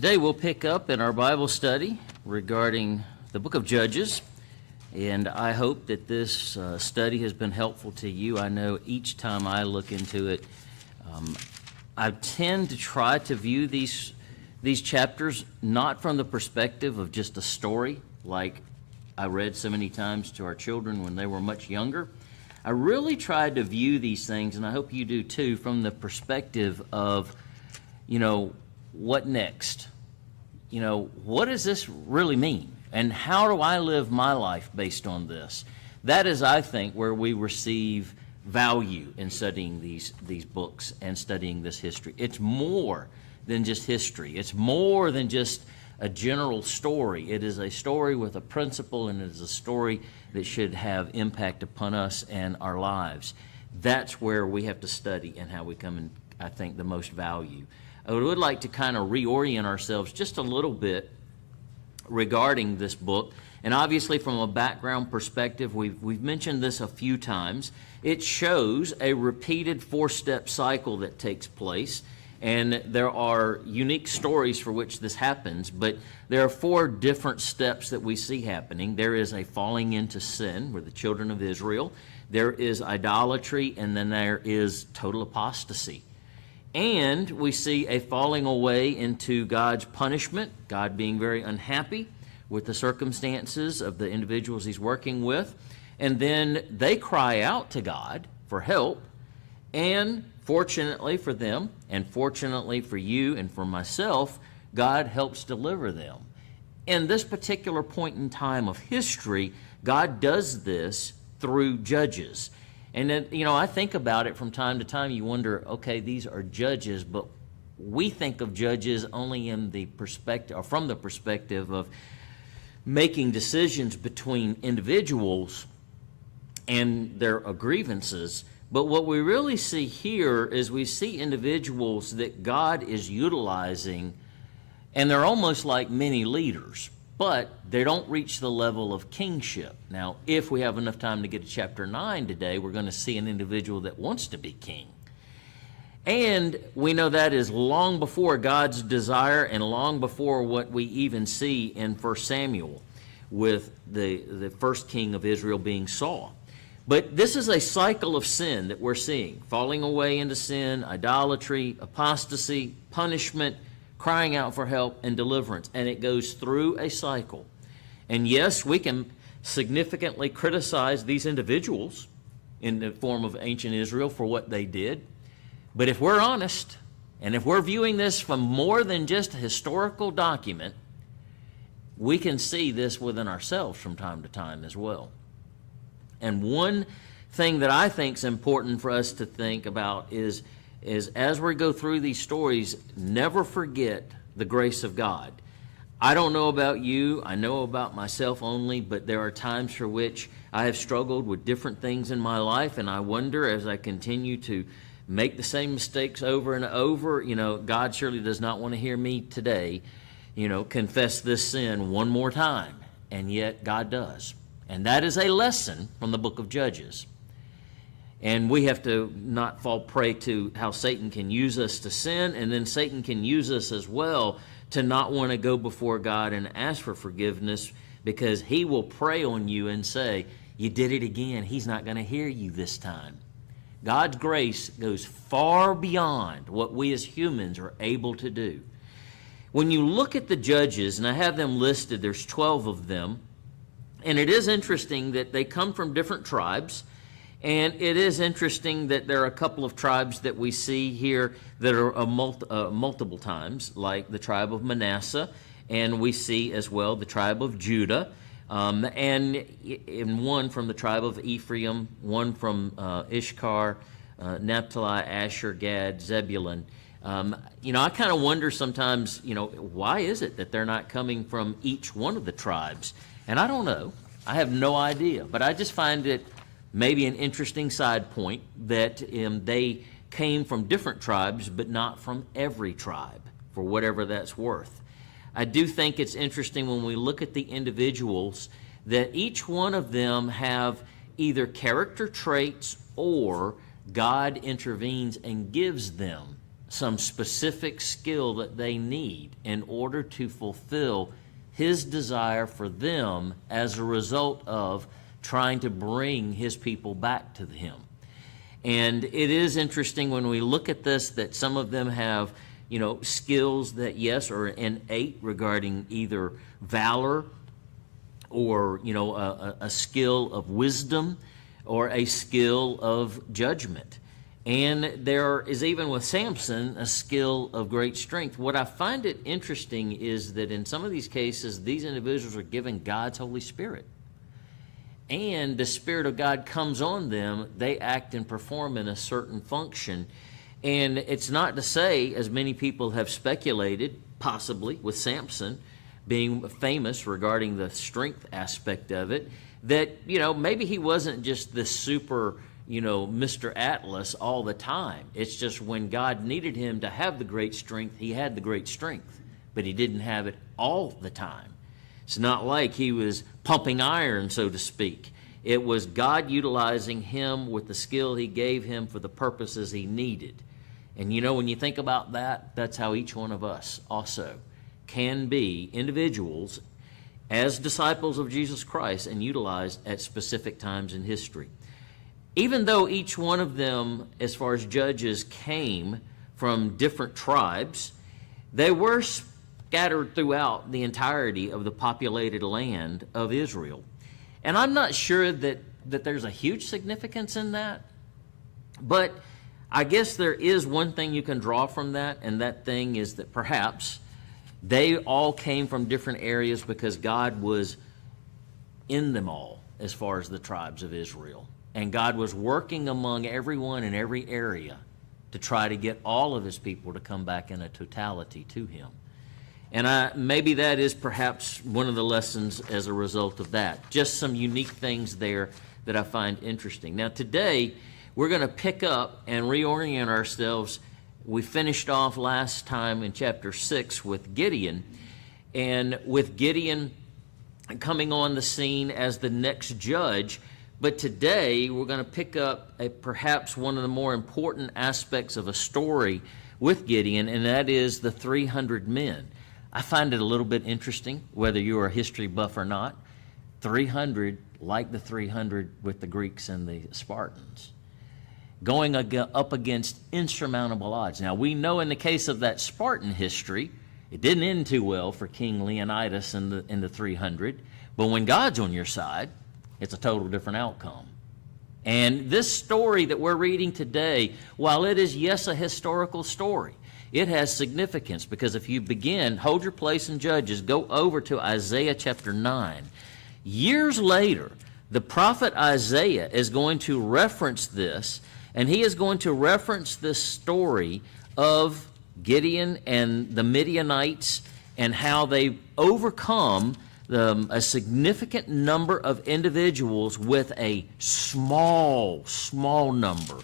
Today we'll pick up in our Bible study regarding the book of Judges, and I hope that this study has been helpful to you. I know each time I look into it, I tend to try to view these chapters not from the perspective of just a story like I read so many times to our children when they were much younger. I really tried to view these things, and I hope you do too, from the perspective of, what next? What does this really mean? And how do I live my life based on this? That is, I think, where we receive value in studying these books and studying this history. It's more than just history. It's more than just a general story. It is a story with a principle, and it is a story that should have impact upon us and our lives. That's where we have to study and how we come in, I think, the most value. I would like to kind of reorient ourselves just a little bit regarding this book. And obviously from a background perspective, we've mentioned this a few times. It shows a repeated four-step cycle that takes place. And there are unique stories for which this happens, but there are four different steps that we see happening. There is a falling into sin with the children of Israel. There is idolatry, and then there is total apostasy. And we see a falling away into God's punishment, God being very unhappy with the circumstances of the individuals he's working with. And then they cry out to God for help, and fortunately for them, and fortunately for you and for myself, God helps deliver them. In this particular point in time of history, God does this through judges. And then, I think about it from time to time. You wonder, okay, these are judges, but we think of judges only in the perspective, or from the perspective of making decisions between individuals and their grievances. But what we really see here is we see individuals that God is utilizing, and they're almost like mini leaders, but they don't reach the level of kingship. Now, if we have enough time to get to chapter 9 today, we're going to see an individual that wants to be king. And we know that is long before God's desire and long before what we even see in 1 Samuel with the first king of Israel being Saul. But this is a cycle of sin that we're seeing, falling away into sin, idolatry, apostasy, punishment, crying out for help, and deliverance. And it goes through a cycle. And yes, we can significantly criticize these individuals in the form of ancient Israel for what they did. But if we're honest, and if we're viewing this from more than just a historical document, we can see this within ourselves from time to time as well. And one thing that I think is important for us to think about is as we go through these stories, never forget the grace of God. I don't know about you, I know about myself only, but there are times for which I have struggled with different things in my life, and I wonder as I continue to make the same mistakes over and over, God surely does not want to hear me today, confess this sin one more time, and yet God does. And that is a lesson from the book of Judges. And we have to not fall prey to how Satan can use us to sin, and then Satan can use us as well to not want to go before God and ask for forgiveness, because he will prey on you and say, you did it again. He's not going to hear you this time. God's grace goes far beyond what we as humans are able to do. When you look at the judges, and I have them listed, there's 12 of them, and it is interesting that they come from different tribes. And it is interesting that there are a couple of tribes that we see here that are multiple times, like the tribe of Manasseh, and we see as well the tribe of Judah, and one from the tribe of Ephraim, one from Issachar, Naphtali, Asher, Gad, Zebulun. I kind of wonder sometimes, why is it that they're not coming from each one of the tribes? And I don't know. I have no idea. But I just find it maybe an interesting side point that they came from different tribes, but not from every tribe, for whatever that's worth. I do think it's interesting when we look at the individuals that each one of them have either character traits or God intervenes and gives them some specific skill that they need in order to fulfill his desire for them as a result of trying to bring his people back to him. And it is interesting when we look at this that some of them have, skills that, yes, are innate regarding either valor or, a skill of wisdom or a skill of judgment. And there is, even with Samson, a skill of great strength. What I find it interesting is that in some of these cases, these individuals are given God's Holy Spirit. And the Spirit of God comes on them, they act and perform in a certain function. And it's not to say, as many people have speculated, possibly with Samson being famous regarding the strength aspect of it, that, maybe he wasn't just this super, Mr. Atlas all the time. It's just when God needed him to have the great strength, he had the great strength, but he didn't have it all the time. It's not like he was pumping iron, so to speak. It was God utilizing him with the skill he gave him for the purposes he needed. And when you think about that, that's how each one of us also can be individuals as disciples of Jesus Christ and utilized at specific times in history. Even though each one of them, as far as judges, came from different tribes, they were scattered throughout the entirety of the populated land of Israel. And I'm not sure that there's a huge significance in that, but I guess there is one thing you can draw from that, and that thing is that perhaps they all came from different areas because God was in them all as far as the tribes of Israel. And God was working among everyone in every area to try to get all of his people to come back in a totality to him. And maybe that is perhaps one of the lessons as a result of that. Just some unique things there that I find interesting. Now today, we're going to pick up and reorient ourselves. We finished off last time in chapter 6 with Gideon, and with Gideon coming on the scene as the next judge. But today, we're going to pick up perhaps one of the more important aspects of a story with Gideon, and that is the 300 men. I find it a little bit interesting, whether you're a history buff or not, 300 like the 300 with the Greeks and the Spartans, going up against insurmountable odds. Now, we know in the case of that Spartan history, it didn't end too well for King Leonidas in the 300, but when God's on your side, it's a total different outcome. And this story that we're reading today, while it is, yes, a historical story, it has significance, because if you begin, hold your place in Judges, go over to Isaiah chapter 9. Years later, the prophet Isaiah is going to reference this, and he is going to reference this story of Gideon and the Midianites and how they overcome a significant number of individuals with a small number.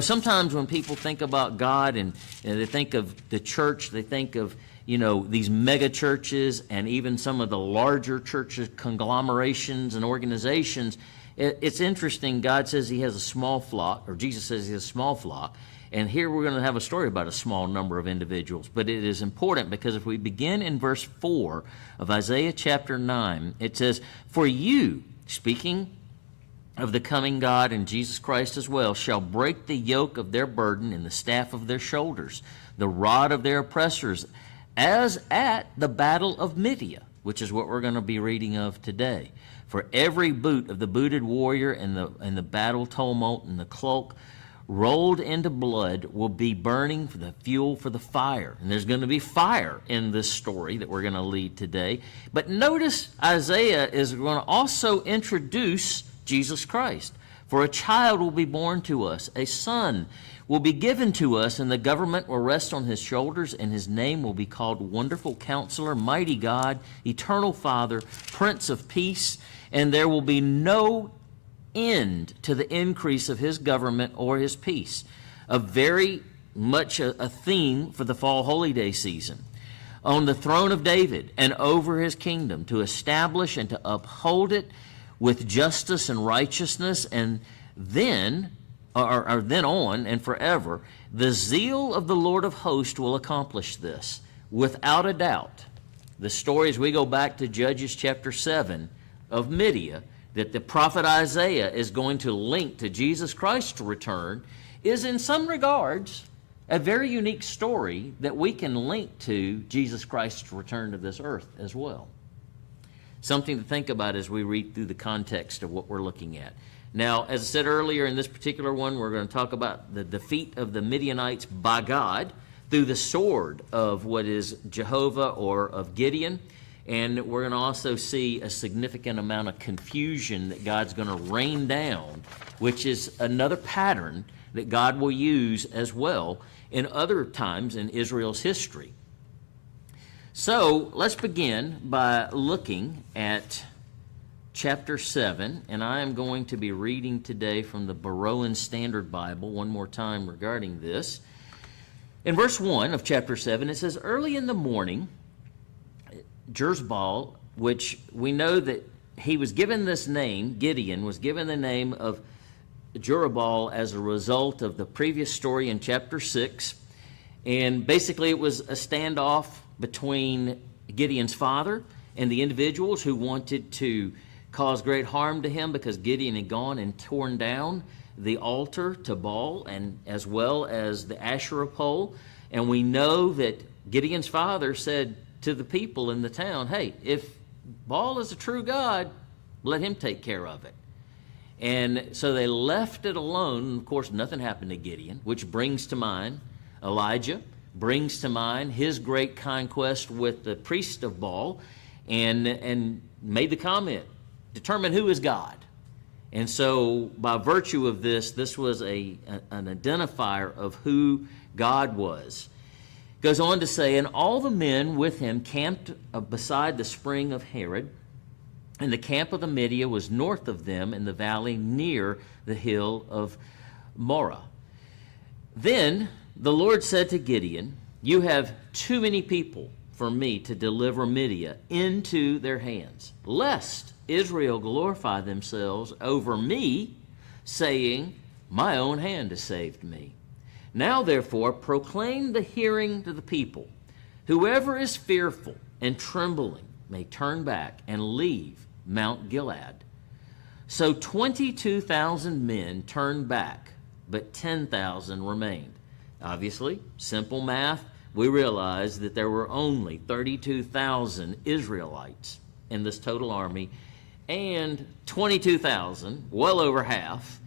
Sometimes when people think about God and they think of the church, they think of, these mega churches and even some of the larger churches, conglomerations and organizations. It's interesting. God says he has a small flock, or Jesus says he has a small flock. And here we're going to have a story about a small number of individuals. But it is important because if we begin in verse 4 of Isaiah chapter 9, it says, "For you," speaking of the coming God and Jesus Christ as well, "shall break the yoke of their burden and the staff of their shoulders, the rod of their oppressors, as at the battle of Midian," which is what we're going to be reading of today. "For every boot of the booted warrior and the battle tumult and the cloak rolled into blood will be burning for the fuel for the fire." And there's going to be fire in this story that we're going to lead today. But notice Isaiah is going to also introduce Jesus Christ. "For a child will be born to us, a son will be given to us, and the government will rest on his shoulders, and his name will be called Wonderful Counselor, Mighty God, Eternal Father, Prince of Peace, and there will be no end to the increase of his government or his peace." A very much a theme for the fall holy day season. "On the throne of David and over his kingdom, to establish and to uphold it with justice and righteousness, and then or then on and forever, the zeal of the Lord of hosts will accomplish this, without a doubt. The story, as we go back to Judges chapter 7 of Midian, that the prophet Isaiah is going to link to Jesus Christ's return, is in some regards a very unique story that we can link to Jesus Christ's return to this earth as well. Something to think about as we read through the context of what we're looking at. Now, as I said earlier, in this particular one, we're going to talk about the defeat of the Midianites by God through the sword of what is Jehovah or of Gideon. And we're going to also see a significant amount of confusion that God's going to rain down, which is another pattern that God will use as well in other times in Israel's history. So let's begin by looking at chapter 7, and I am going to be reading today from the Beroan Standard Bible one more time regarding this. In verse 1 of chapter 7, it says, "Early in the morning, Jerubbaal," which we know that he was given this name, Gideon was given the name of Jerubbaal as a result of the previous story in chapter 6. And basically it was a standoff between Gideon's father and the individuals who wanted to cause great harm to him, because Gideon had gone and torn down the altar to Baal and as well as the Asherah pole. And we know that Gideon's father said to the people in the town, hey, if Baal is a true God, let him take care of it. And so they left it alone. Of course, nothing happened to Gideon, which brings to mind Elijah, brings to mind his great conquest with the priest of Baal, and made the comment, determine who is God. And so by virtue of this, this was an identifier of who God was. Goes on to say, "And all the men with him camped beside the spring of Harod, and the camp of the Midian was north of them in the valley near the hill of Moreh. Then the Lord said to Gideon, you have too many people for me to deliver Midian into their hands, lest Israel glorify themselves over me, saying, my own hand has saved me. Now therefore proclaim the hearing to the people, whoever is fearful and trembling may turn back and leave Mount Gilead. So 22,000 men turned back, but 10,000 remained." Obviously, simple math, we realize that there were only 32,000 Israelites in this total army, and 22,000, well over half,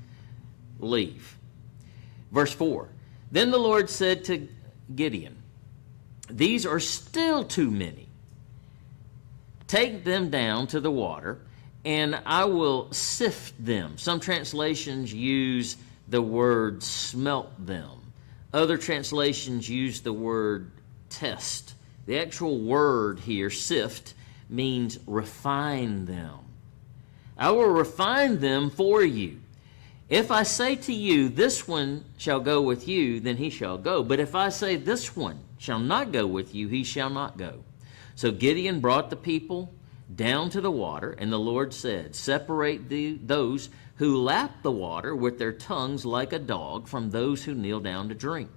leave. Verse 4, "Then the Lord said to Gideon, these are still too many. Take them down to the water, and I will sift them." Some translations use the word smelt them. Other translations use the word test. The actual word here, sift, means refine them. "I will refine them for you. If I say to you, this one shall go with you, then he shall go. But if I say this one shall not go with you, he shall not go." So Gideon brought the people down to the water, and the Lord said, "Separate those who lap the water with their tongues like a dog from those who kneel down to drink."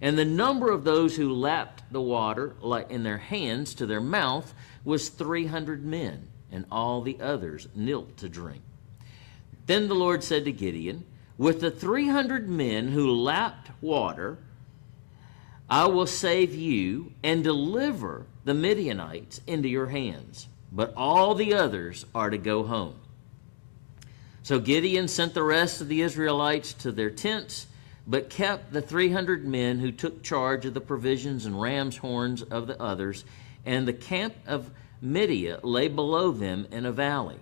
And the number of those who lapped the water like in their hands to their mouth was 300 men, and all the others knelt to drink. Then the Lord said to Gideon, "With the 300 men who lapped water, I will save you and deliver the Midianites into your hands, but all the others are to go home." So Gideon sent the rest of the Israelites to their tents, but kept the 300 men who took charge of the provisions and ram's horns of the others, and the camp of Midian lay below them in a valley.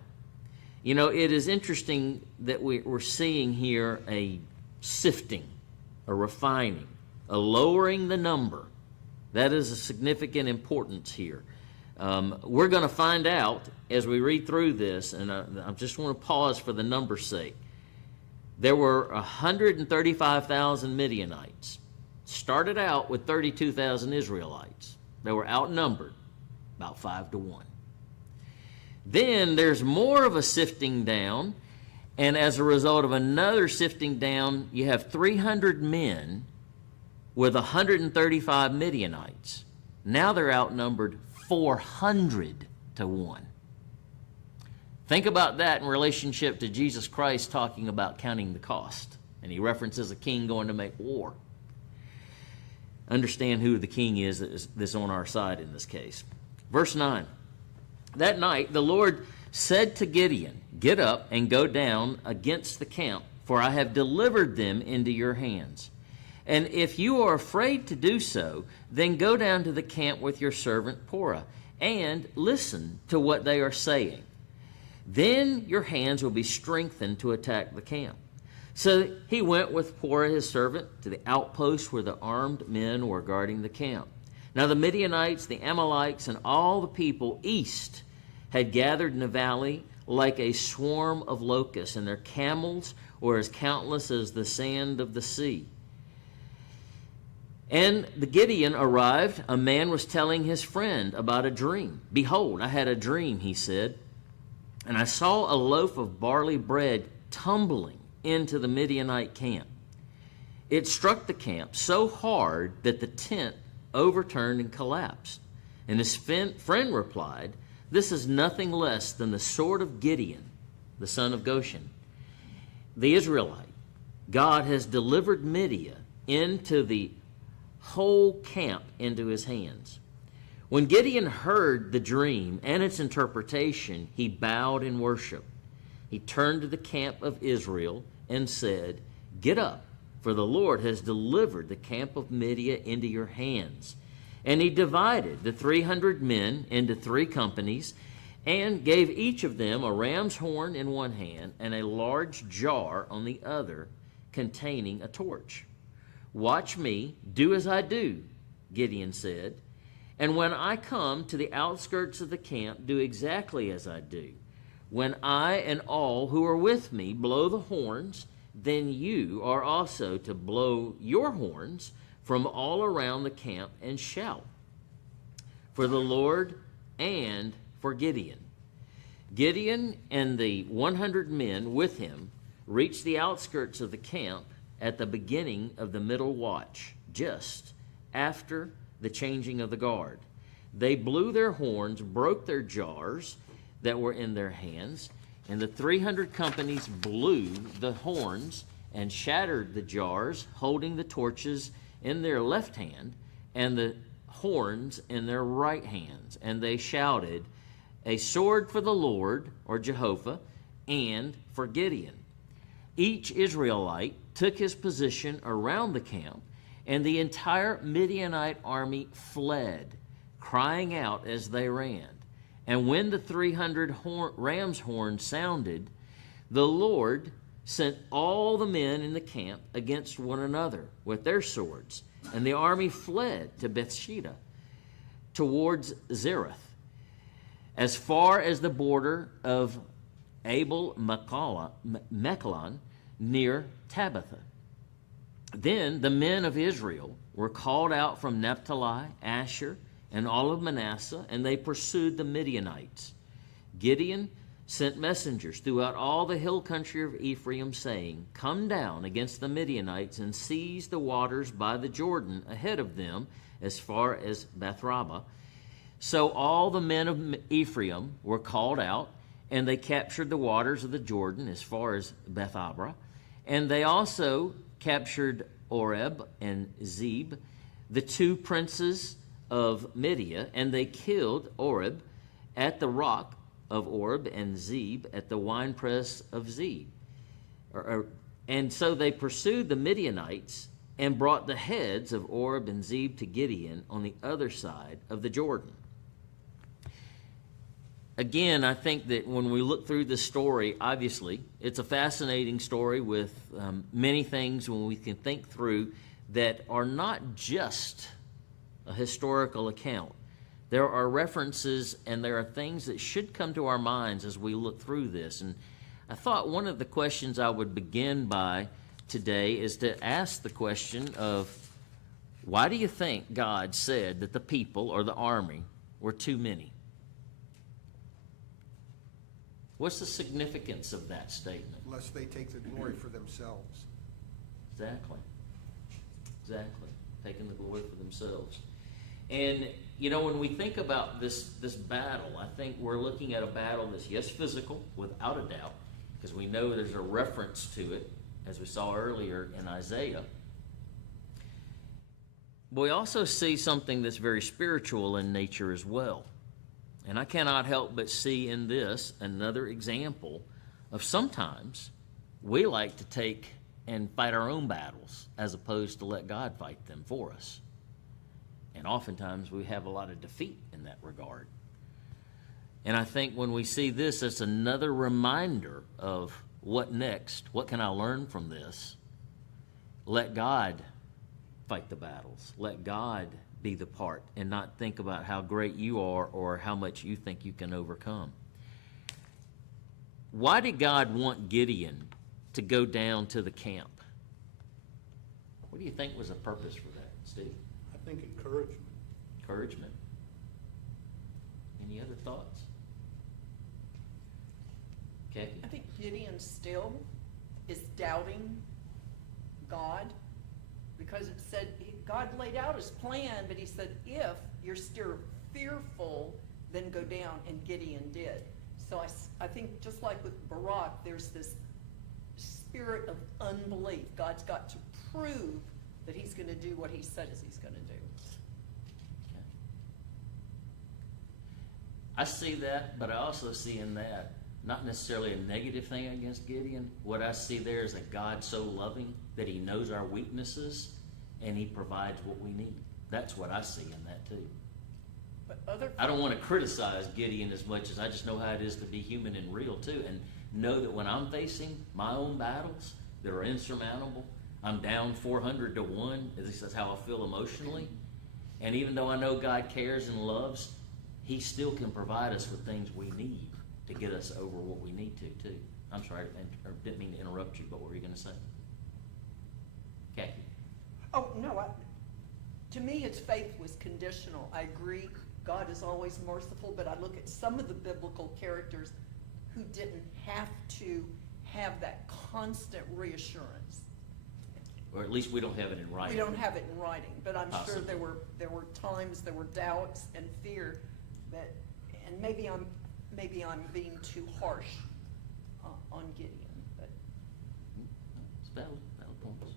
You know, it is interesting that we're seeing here a sifting, a refining, a lowering the number. That is a significant importance here. We're going to find out as we read through this, and I just want to pause for the number's sake. There were 135,000 Midianites. Started out with 32,000 Israelites. They were outnumbered about 5 to 1. Then there's more of a sifting down, And as a result of another sifting down, you have 300 men with 135 Midianites. Now they're outnumbered 400 to 1. Think about that in relationship to Jesus Christ talking about counting the cost. And he references a king going to make war. Understand who the king is that's on our side in this case. Verse 9. That night the Lord said to Gideon, "Get up and go down against the camp, for I have delivered them into your hands. And if you are afraid to do so, then go down to the camp with your servant Porah, and listen to what they are saying. Then your hands will be strengthened to attack the camp." So he went with Porah his servant to the outpost where the armed men were guarding the camp. Now the Midianites, the Amalekites, and all the people east had gathered in the valley like a swarm of locusts, and their camels were as countless as the sand of the sea. And the Gideon arrived. A man was telling his friend about a dream. "Behold, I had a dream," he said, "and I saw a loaf of barley bread tumbling into the Midianite camp. It struck the camp so hard that the tent overturned and collapsed." And his friend replied, "This is nothing less than the sword of Gideon, the son of Goshen, the Israelite. God has delivered Midian into the whole camp into his hands." When Gideon heard the dream and its interpretation, he bowed in worship. He turned to the camp of Israel and said, "Get up, for the Lord has delivered the camp of Midian into your hands." And he divided the 300 men into 3 companies and gave each of them a ram's horn in one hand and a large jar on the other containing a torch. "Watch me, do as I do," Gideon said. "And when I come to the outskirts of the camp, do exactly as I do. When I and all who are with me blow the horns, then you are also to blow your horns from all around the camp and shout for the Lord and for Gideon." Gideon and the 100 men with him reached the outskirts of the camp at the beginning of the middle watch, just after the changing of the guard. They blew their horns, broke their jars that were in their hands, and the 300 companies blew the horns and shattered the jars, holding the torches in their left hand and the horns in their right hands. And they shouted, "A sword for the Lord," or Jehovah, "and for Gideon." Each Israelite took his position around the camp, and the entire Midianite army fled, crying out as they ran. And when the 300 ram's horns sounded, the Lord sent all the men in the camp against one another with their swords, and the army fled to Bethsheba towards Zereth, as far as the border of Abel Mechalon near Tabitha. Then the men of Israel were called out from Naphtali, Asher, and all of Manasseh, and they pursued the Midianites. Gideon sent messengers throughout all the hill country of Ephraim, saying, "Come down against the Midianites and seize the waters by the Jordan ahead of them as far as Bethraba." So all the men of Ephraim were called out, and they captured the waters of the Jordan as far as Bethabara. And they also captured Oreb and Zeb, the 2 princes of Midian, and they killed Oreb at the rock of Oreb and Zeb at the winepress of Zeb. And so they pursued the Midianites and brought the heads of Oreb and Zeb to Gideon on the other side of the Jordan. Again, I think that when we look through this story, obviously, it's a fascinating story with many things when we can think through that are not just a historical account. There are references and there are things that should come to our minds as we look through this. And I thought one of the questions I would begin by today is to ask the question of, why do you think God said that the people or the army were too many? What's the significance of that statement? Lest they take the glory for themselves. Exactly. Exactly. Taking the glory for themselves. And, you know, when we think about this battle, I think we're looking at a battle that's, yes, physical, without a doubt, because we know there's a reference to it, as we saw earlier in Isaiah. But we also see something that's very spiritual in nature as well. And I cannot help but see in this another example of sometimes we like to take and fight our own battles as opposed to let God fight them for us. And oftentimes we have a lot of defeat in that regard. And I think when we see this, it's another reminder of what next? What can I learn from this? Let God fight the battles. Let God be the part and not think about how great you are or how much you think you can overcome. Why did God want Gideon to go down to the camp? What do you think was the purpose for that, Steve? I think encouragement. Encouragement. Any other thoughts? Kathy? I think Gideon still is doubting God, because it said God laid out his plan, but he said, if you're still fearful, then go down, and Gideon did. So I think just like with Barak, there's this spirit of unbelief. God's got to prove that he's going to do what he says he's going to do. Okay. I see that, but I also see in that not necessarily a negative thing against Gideon. What I see there is a God so loving that he knows our weaknesses and he provides what we need. That's what I see in that too. But I don't want to criticize Gideon as much as I just know how it is to be human and real too, and know that when I'm facing my own battles that are insurmountable, I'm down 400 to 1. At least that's how I feel emotionally. And even though I know God cares and loves, he still can provide us with things we need to get us over what we need to too. I'm sorry, I didn't mean to interrupt you, but what were you going to say? Kathy? Oh, no, to me, his faith was conditional. I agree, God is always merciful, but I look at some of the biblical characters who didn't have to have that constant reassurance. Or at least we don't have it in writing. We don't have it in writing, but I'm sure Possibly. there were times, there were doubts and fear that, and maybe I'm being too harsh on Gideon, but. It's valid points.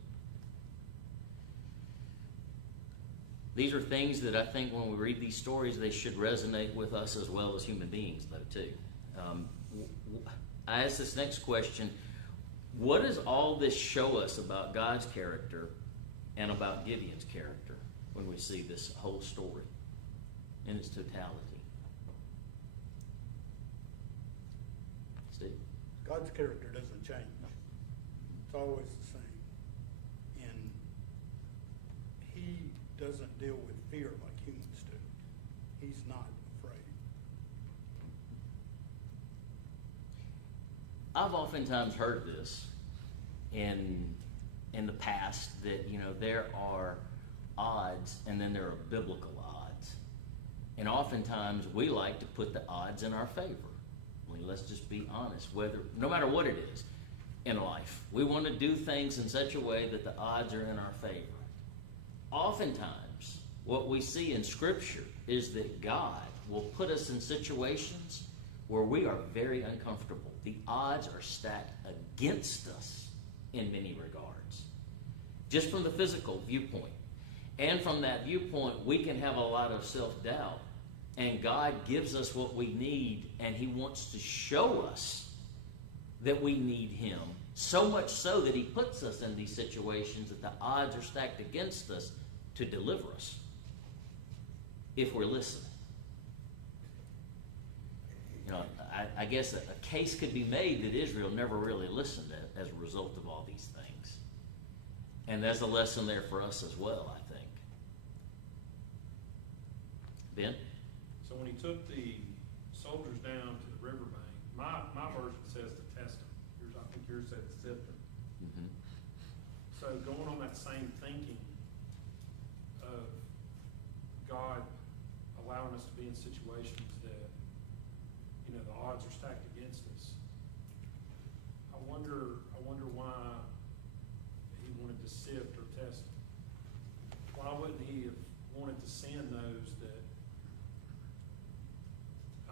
These are things that I think when we read these stories, they should resonate with us as well as human beings, though, too. I ask this next question: what does all this show us about God's character and about Gideon's character when we see this whole story in its totality? Steve? God's character doesn't change. It's always the same. And he doesn't deal with fear like humans do. He's not afraid. I've oftentimes heard this in the past that, you know, there are odds and then there are biblical odds. And oftentimes we like to put the odds in our favor. I mean, let's just be honest, no matter what it is in life, we want to do things in such a way that the odds are in our favor. Oftentimes, what we see in Scripture is that God will put us in situations where we are very uncomfortable. The odds are stacked against us in many regards, just from the physical viewpoint. And from that viewpoint, we can have a lot of self-doubt. And God gives us what we need, and he wants to show us that we need him. So much so that he puts us in these situations that the odds are stacked against us to deliver us, if we're listening. You know, I guess a case could be made that Israel never really listened as a result of all these things. And there's a lesson there for us as well, I think. Ben? So when he took the soldiers down to the riverbank, my version says to test them. I think yours said to sift them. Mm-hmm. So going on that same thinking of God allowing us to be in situations that, you know, the odds are stacked against us. I wonder why he wanted to sift or test them. Why wouldn't he have wanted to send those that,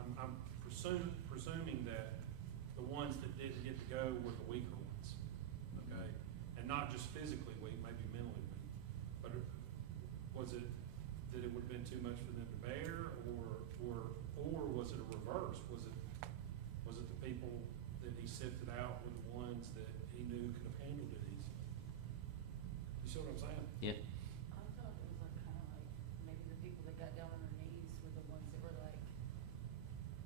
I'm presuming that the ones that didn't get to go were the weaker ones, okay? And not just physically weak, maybe mentally weak. But was it that it would have been too much for them to bear, or was it a reverse? Was it the people that he sifted out were the ones that he knew could have handled it easily? You see what I'm saying? Yeah. I thought it was like kind of like maybe the people that got down on their knees were the ones that were like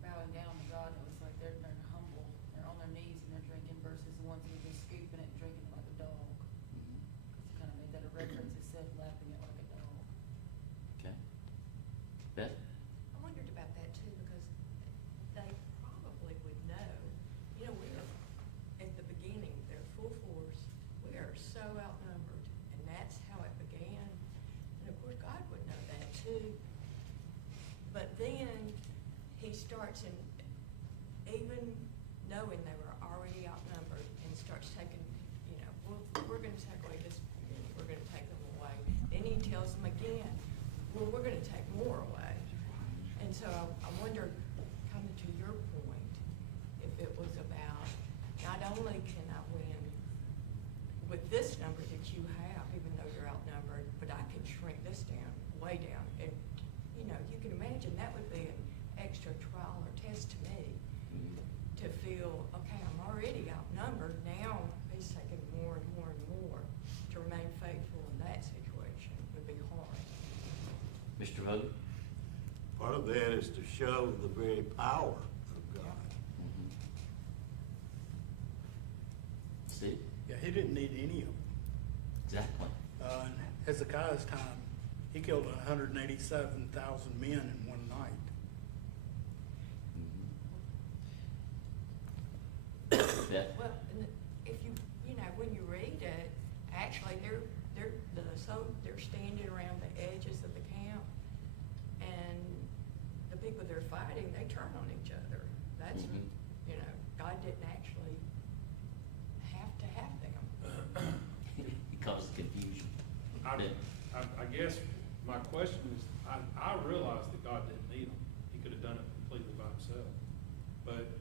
bowing down to God. And it was like they're humble, they're on their knees and they're drinking versus the ones who were just scooping it and drinking it like a dog. Because it kind of made that a reference. It said lapping it like a dog. Okay. Beth? I wondered about that too, because they probably would know. You know, we're, at the beginning, they're full force, we are so outnumbered, and that's how it began. And of course, God would know that too. But then, he starts in, even knowing they were already outnumbered, and starts taking, you know, we're gonna take away this, we're gonna take them away. Then he tells them again, well, we're gonna take more away. And so I wonder, coming to your point, if it was about, not only can I win with this number that you have, even though you're outnumbered, but I can shrink this down, way down. And, you know, you can imagine that would be an extra trial or test to me, to feel, okay, I'm already outnumbered, now he's taking more and more and more. To remain faithful in that situation would be hard. Mr. Hogan? Part of that is to show the very power of God. Steve? Yeah, he didn't need any of them. Exactly. In Hezekiah's time, he killed 187,000 men in one night. Beth? Well, and if you know, when you read it, actually, they're standing around the edges of the camp, and the people they're fighting, they turn on each other. That's, you know, God didn't actually have to have them. It caused confusion. I guess my question is, I realize that God didn't need them. He could have done it completely by himself. But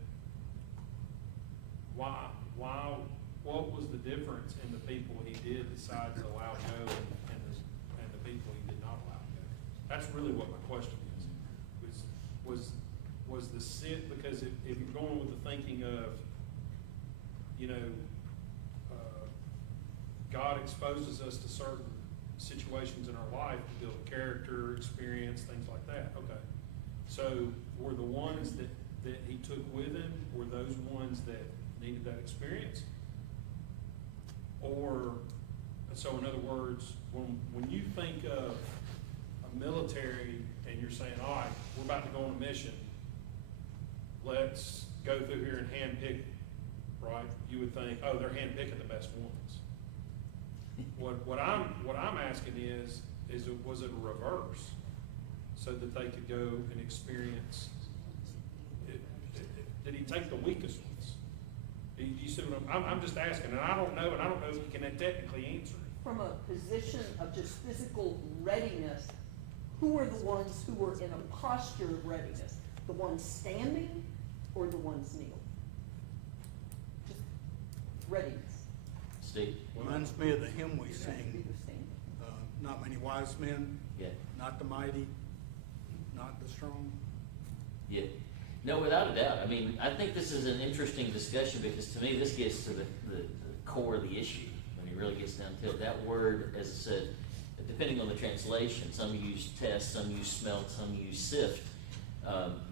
what was the difference in the people he did decide to allow go and the people he did not allow go? That's really what my question is. Was the sin, because if you're going with the thinking of, you know, God exposes us to certain situations in our life to build character, experience, things like that. Okay. So were the ones that he took with him, were those ones that needed that experience? Or, so in other words, when you think of a military and you're saying, all right, we're about to go on a mission, let's go through here and handpick, right? You would think, oh, they're handpicking the best ones. What I'm asking is was it a reverse, so that they could go and experience it? Did he take the weakest ones? Do you see what I'm just asking, and I don't know if you can technically answer it. From a position of just physical readiness, who are the ones who were in a posture of readiness? The ones standing or the ones kneeling? Just readiness. Steve? Reminds me of the hymn we Be sing, the standing. not many wise men, Yeah. not the mighty, not the strong. Yeah. No, without a doubt. I mean, I think this is an interesting discussion because to me, this gets to the core of the issue when it really gets down to it. That word, as I said, depending on the translation, some use test, some use smelt, some use sift.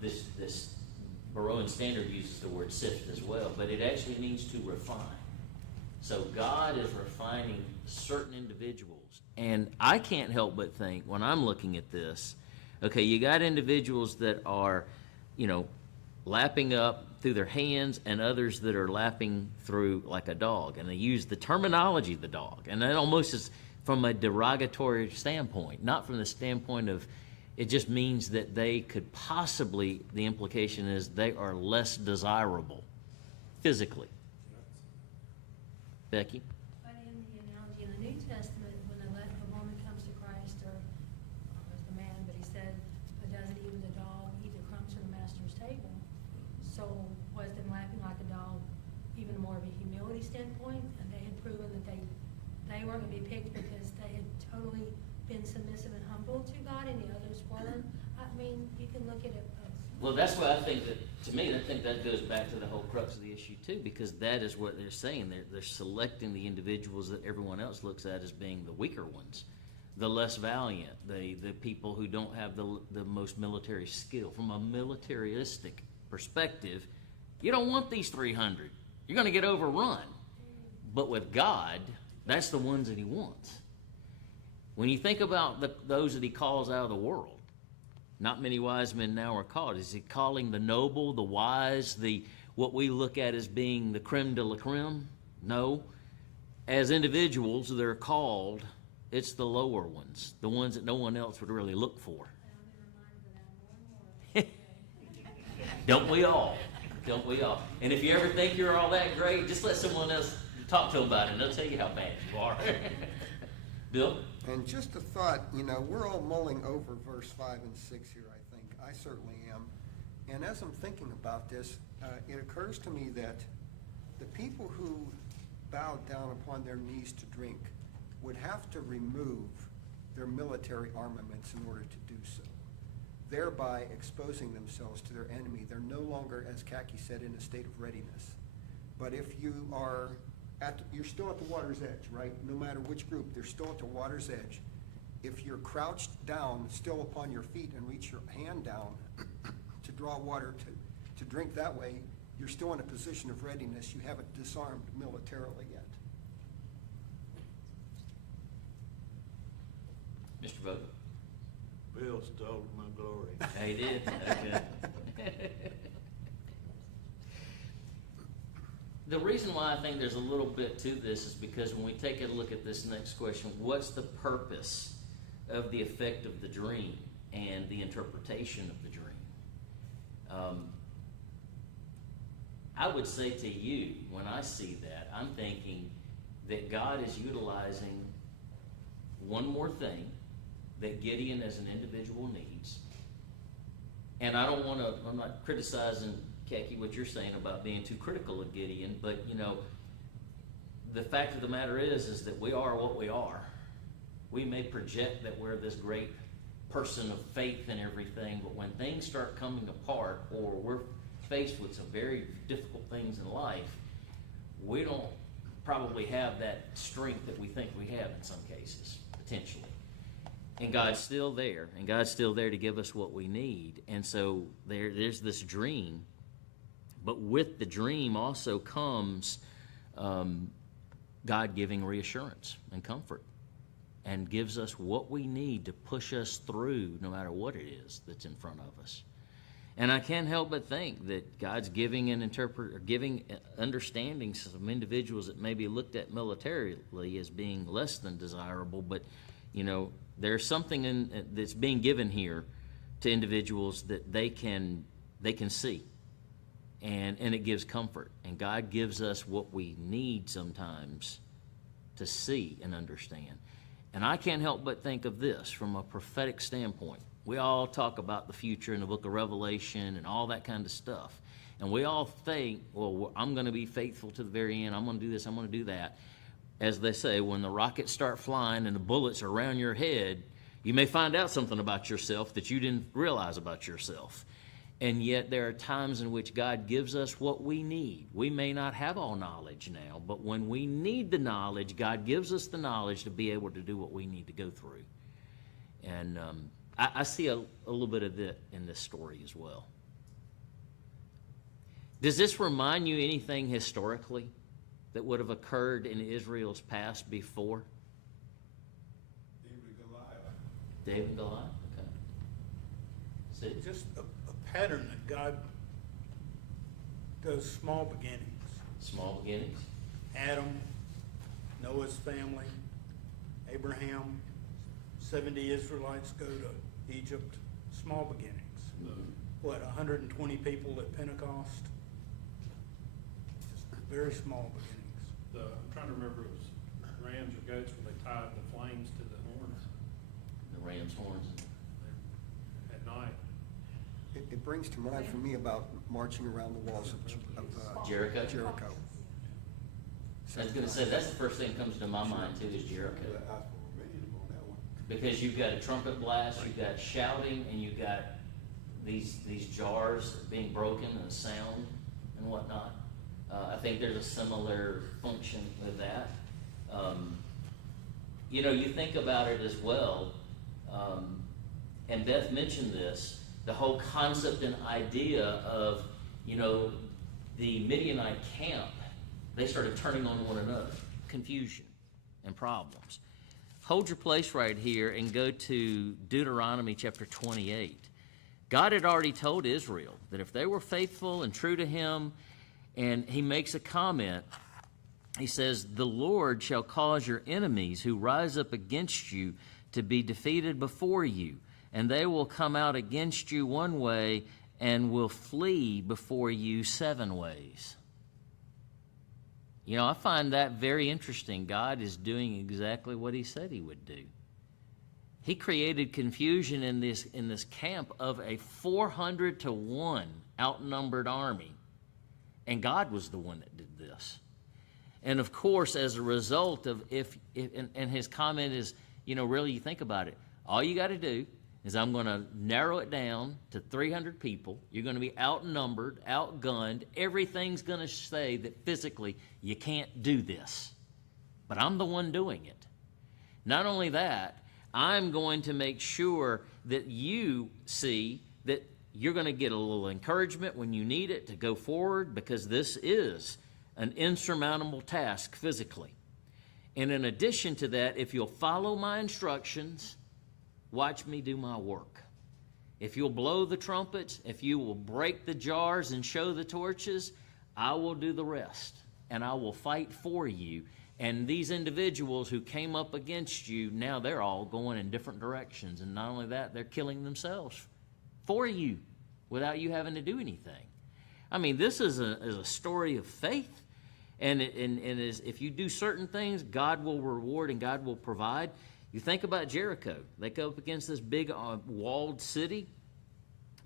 This Beroean Standard uses the word sift as well, but it actually means to refine. So God is refining certain individuals. And I can't help but think when I'm looking at this, okay, you got individuals that are, you know, lapping up through their hands and others that are lapping through like a dog. And they use the terminology of the dog. And that almost is from a derogatory standpoint, not from the standpoint of, It just means that they could possibly, the implication is they are less desirable physically. Becky? But in the analogy in the New Testament, when a woman comes to Christ, or the man, but he said, but doesn't even the dog eat the crumbs from the master's table? So was them laughing like a dog even more of a humility standpoint? And they had proven that they weren't going to be picked because they had totally been submissive and humble to God, and the others weren't? I mean, you can look at it both. Well, that's why I think that, to me, I think that goes back to the whole crux of the issue too, because that is what they're saying. They're selecting the individuals that everyone else looks at as being the weaker ones, the less valiant, the people who don't have the most military skill. From a militaristic perspective, you don't want these 300. You're going to get overrun. But with God, that's the ones that he wants. When you think about those that he calls out of the world, not many wise men now are called. Is he calling the noble, the wise, what we look at as being the creme de la creme? No. As individuals, they're called, it's the lower ones, the ones that no one else would really look for. I've been reminded of that more and more. Don't we all? Don't we all? And if you ever think you're all that great, just let someone else talk to them about it, and they'll tell you how bad you are. Bill? And just a thought, we're all mulling over verse 5 and 6 here, I think. I certainly am. And as I'm thinking about this, it occurs to me that the people who bowed down upon their knees to drink would have to remove their military armaments in order to do so, thereby exposing themselves to their enemy. They're no longer, as Kaki said, in a state of readiness. But if you are you're still at the water's edge, right? No matter which group, they're still at the water's edge. If you're crouched down, still upon your feet, and reach your hand down to draw water to drink that way, you're still in a position of readiness. You haven't disarmed militarily yet. Mr. Vogel? Bill stole my glory. He did? Okay. The reason why I think there's a little bit to this is because when we take a look at this next question, what's the purpose of the effect of the dream and the interpretation of the dream? I would say to you, when I see that, I'm thinking that God is utilizing one more thing that Gideon as an individual needs. And I'm not criticizing, Kaki, what you're saying about being too critical of Gideon, but the fact of the matter is that we are what we are. We may project that we're this great person of faith and everything, but when things start coming apart, or we're faced with some very difficult things in life, we don't probably have that strength that we think we have in some cases, potentially. And God's still there, and God's still there to give us what we need. And so there's this dream. But with the dream also comes God giving reassurance and comfort, and gives us what we need to push us through no matter what it is that's in front of us. And I can't help but think that God's giving understanding to some individuals that may be looked at militarily as being less than desirable, but there's something that's being given here to individuals that they can see. And it gives comfort. And God gives us what we need sometimes to see and understand. And I can't help but think of this from a prophetic standpoint. We all talk about the future in the book of Revelation and all that kind of stuff. And we all think, well, I'm going to be faithful to the very end. I'm going to do this. I'm going to do that. As they say, when the rockets start flying and the bullets are around your head, you may find out something about yourself that you didn't realize about yourself. And yet there are times in which God gives us what we need. We may not have all knowledge now, but when we need the knowledge, God gives us the knowledge to be able to do what we need to go through. And I see a little bit of that in this story as well. Does this remind you anything historically that would have occurred in Israel's past before? David and Goliath. David and Goliath? Okay. See? Just a pattern that God does small beginnings. Small beginnings. Adam, Noah's family, Abraham, 70 Israelites go to Egypt, small beginnings. What, 120 people at Pentecost? Just very small beginnings. I'm trying to remember, it was rams or goats where they tied the flames to the horns The ram's horns. at night. It brings to mind for me about marching around the walls of Jericho? Jericho. I was gonna say, that's the first thing that comes to my mind too, is Jericho. Because you've got a trumpet blast, you've got shouting, and you've got these jars being broken and sound and whatnot. I think there's a similar function with that. You know, you think about it as well, and Beth mentioned this, the whole concept and idea of, you know, the Midianite camp, they started turning on one another. Confusion and problems. Hold your place right here and go to Deuteronomy chapter 28. God had already told Israel that if they were faithful and true to him, and he makes a comment, he says, "The Lord shall cause your enemies who rise up against you to be defeated before you, and they will come out against you one way and will flee before you 7 ways." You know, I find that very interesting. God is doing exactly what he said he would do. He created confusion in this camp of a 400-to-1 outnumbered army, and God was the one that did this. And of course, as a result of and his comment is, you know, really, you think about it, all you got to do is I'm going to narrow it down to 300 people. You're going to be outnumbered, outgunned. Everything's going to say that physically you can't do this. But I'm the one doing it. Not only that, I'm going to make sure that you see that you're going to get a little encouragement when you need it to go forward, because this is an insurmountable task physically. And in addition to that, if you'll follow my instructions, watch me do my work. If you'll blow the trumpets, if you will break the jars and show the torches, I will do the rest, and I will fight for you. And these individuals who came up against you, now they're all going in different directions. And not only that, they're killing themselves for you without you having to do anything. I mean, this is a story of faith. And if you do certain things, God will reward and God will provide. You think about Jericho. They go up against this big walled city.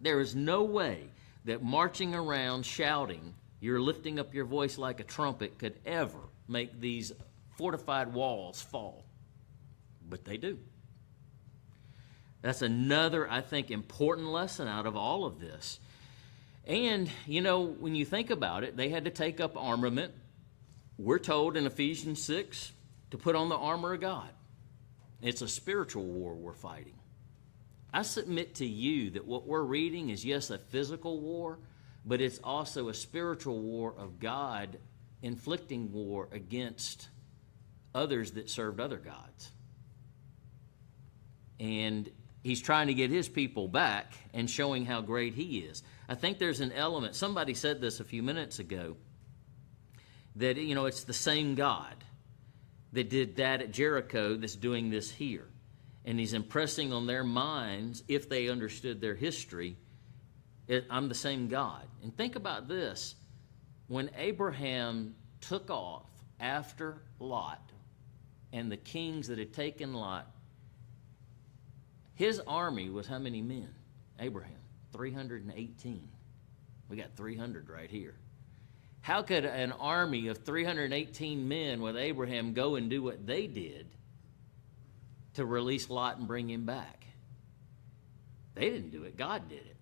There is no way that marching around shouting, you're lifting up your voice like a trumpet, could ever make these fortified walls fall. But they do. That's another, I think, important lesson out of all of this. And, you know, when you think about it, they had to take up armament. We're told in Ephesians 6 to put on the armor of God. It's a spiritual war we're fighting. I submit to you that what we're reading is, yes, a physical war, but it's also a spiritual war of God inflicting war against others that served other gods. And he's trying to get his people back and showing how great he is. I think there's an element, somebody said this a few minutes ago, that, you know, it's the same God that did that at Jericho that's doing this here. And he's impressing on their minds, if they understood their history, I'm the same God. And think about this. When Abraham took off after Lot and the kings that had taken Lot, his army was how many men? Abraham, 318. We got 300 right here. How could an army of 318 men with Abraham go and do what they did to release Lot and bring him back? They didn't do it. God did it.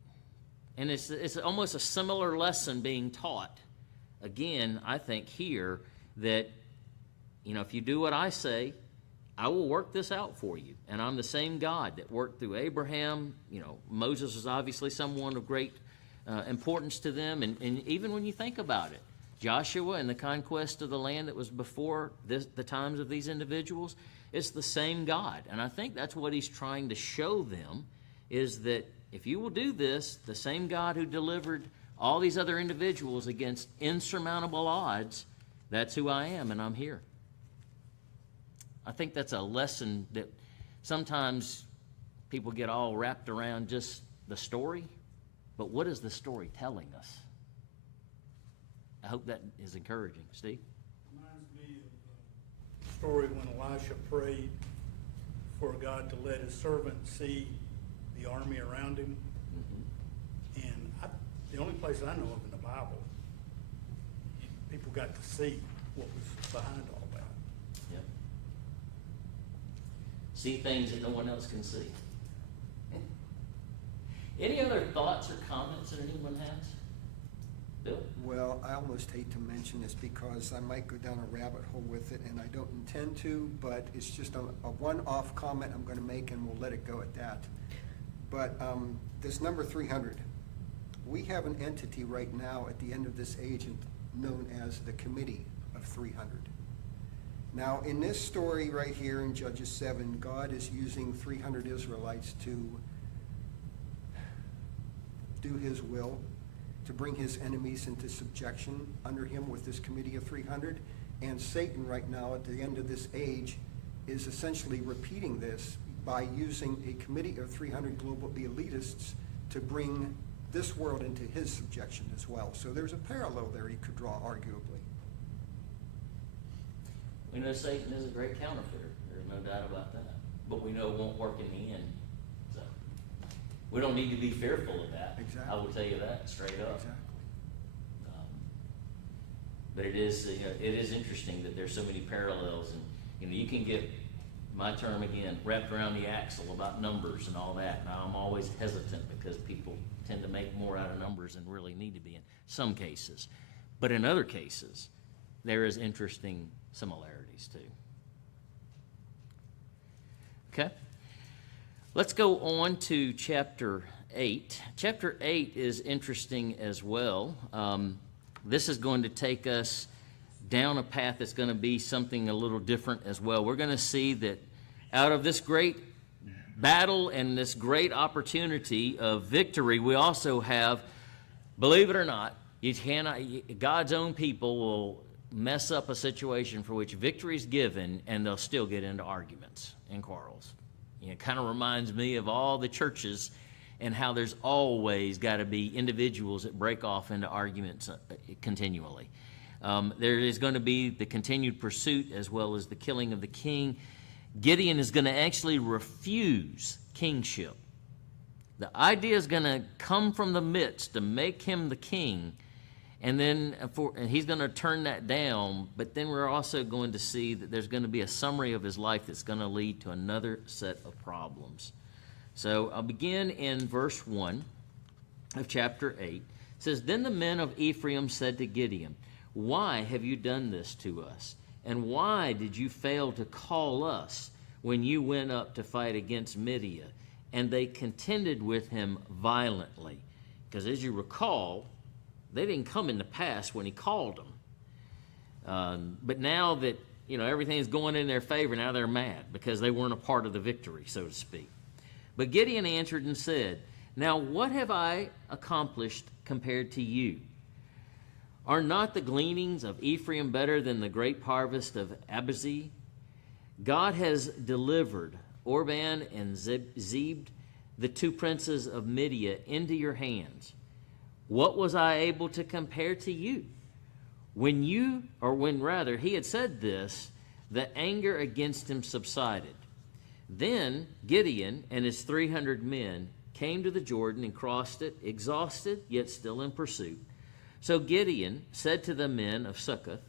And it's almost a similar lesson being taught. Again, I think here that, you know, if you do what I say, I will work this out for you. And I'm the same God that worked through Abraham. You know, Moses was obviously someone of great importance to them. And even when you think about it, Joshua and the conquest of the land that was before the times of these individuals, it's the same God. And I think that's what he's trying to show them, is that if you will do this, the same God who delivered all these other individuals against insurmountable odds, that's who I am, and I'm here. I think that's a lesson that sometimes people get all wrapped around just the story, but what is the story telling us? I hope that is encouraging. Steve? Reminds me of the story when Elisha prayed for God to let his servant see the army around him. And the only place I know of in the Bible, people got to see what was behind all that. Yep. See things that no one else can see. Any other thoughts or comments that anyone has? Bill? Well, I almost hate to mention this because I might go down a rabbit hole with it, and I don't intend to, but it's just a one-off comment I'm going to make, and we'll let it go at that. But this number 300, we have an entity right now at the end of this age known as the Committee of 300. Now, in this story right here in Judges 7, God is using 300 Israelites to do his will, to bring his enemies into subjection under him with this Committee of 300. And Satan right now at the end of this age is essentially repeating this by using a Committee of 300 global elitists to bring this world into his subjection as well. So there's a parallel there you could draw, arguably. We know Satan is a great counterfeiter. There's no doubt about that. But we know it won't work in the end. So we don't need to be fearful of that. Exactly. I will tell you that straight up. Exactly. But it is interesting that there's so many parallels, and you can get, my term again, wrapped around the axle about numbers and all that. Now I'm always hesitant because people tend to make more out of numbers than really need to be in some cases. But in other cases, there is interesting similarities too. Okay? Let's go on to chapter 8. Chapter 8 is interesting as well. This is going to take us down a path that's going to be something a little different as well. We're going to see that out of this great battle and this great opportunity of victory, we also have, believe it or not, God's own people will mess up a situation for which victory is given, and they'll still get into arguments and quarrels. It kind of reminds me of all the churches and how there's always got to be individuals that break off into arguments continually. There is going to be the continued pursuit as well as the killing of the king. Gideon is going to actually refuse kingship. The idea is going to come from the midst to make him the king, and then he's going to turn that down, but then we're also going to see that there's going to be a summary of his life that's going to lead to another set of problems. So I'll begin in verse 1 of chapter 8. It says, "Then the men of Ephraim said to Gideon, 'Why have you done this to us? And why did you fail to call us when you went up to fight against Midian?' And they contended with him violently." Because as you recall, they didn't come in the past when he called them. But now that everything's going in their favor, now they're mad because they weren't a part of the victory, so to speak. But Gideon answered and said, "Now what have I accomplished compared to you? Are not the gleanings of Ephraim better than the grape harvest of Abiezr? God has delivered Orban and Zeb, the two princes of Midian, into your hands. What was I able to compare to you?" When he had said this, the anger against him subsided. Then Gideon and his 300 men came to the Jordan and crossed it, exhausted, yet still in pursuit. So Gideon said to the men of Succoth,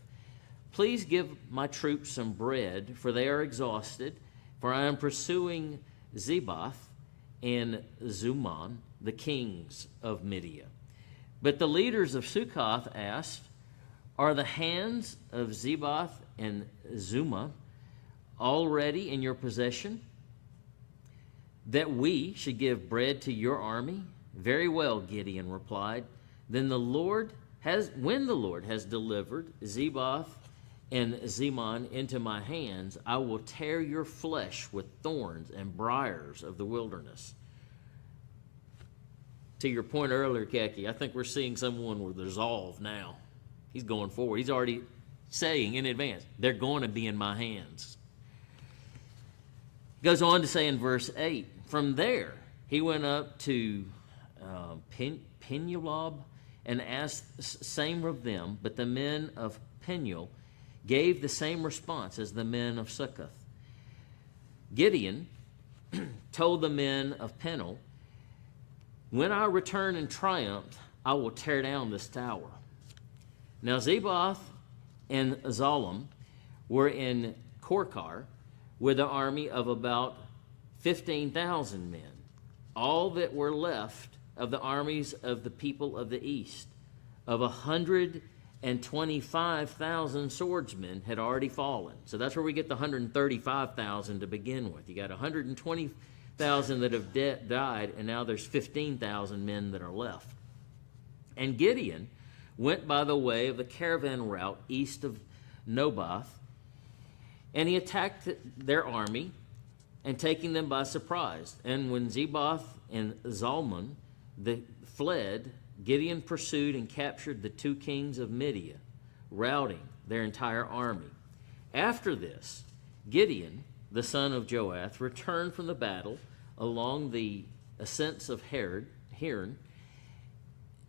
"Please give my troops some bread, for they are exhausted, for I am pursuing Zeboth and Zalmunna, the kings of Midian." But the leaders of Succoth asked, "Are the hands of Zeboth and Zalmunna already in your possession, that we should give bread to your army?" "Very well," Gideon replied. When the Lord has delivered Zeboth and Zalmunna into my hands, I will tear your flesh with thorns and briars of the wilderness." To your point earlier, Kaki, I think we're seeing someone with resolve now. He's going forward. He's already saying in advance, they're going to be in my hands. Goes on to say in verse 8, from there, he went up to Penuel and asked same of them, but the men of Penuel gave the same response as the men of Succoth. Gideon told the men of Penuel, when I return in triumph, I will tear down this tower. Now Zeboth and Zalem were in Korkar with an army of about 15,000 men, all that were left of the armies of the people of the east. Of 125,000 swordsmen had already fallen. So that's where we get the 135,000 to begin with. You got 120,000 that have died, and now there's 15,000 men that are left. And Gideon went by the way of the caravan route east of Nobath, and he attacked their army and taking them by surprise. And when Zeboth and Zalmon fled, Gideon pursued and captured the 2 kings of Midian, routing their entire army. After this, Gideon, the son of Joash, returned from the battle along the ascents of Heron.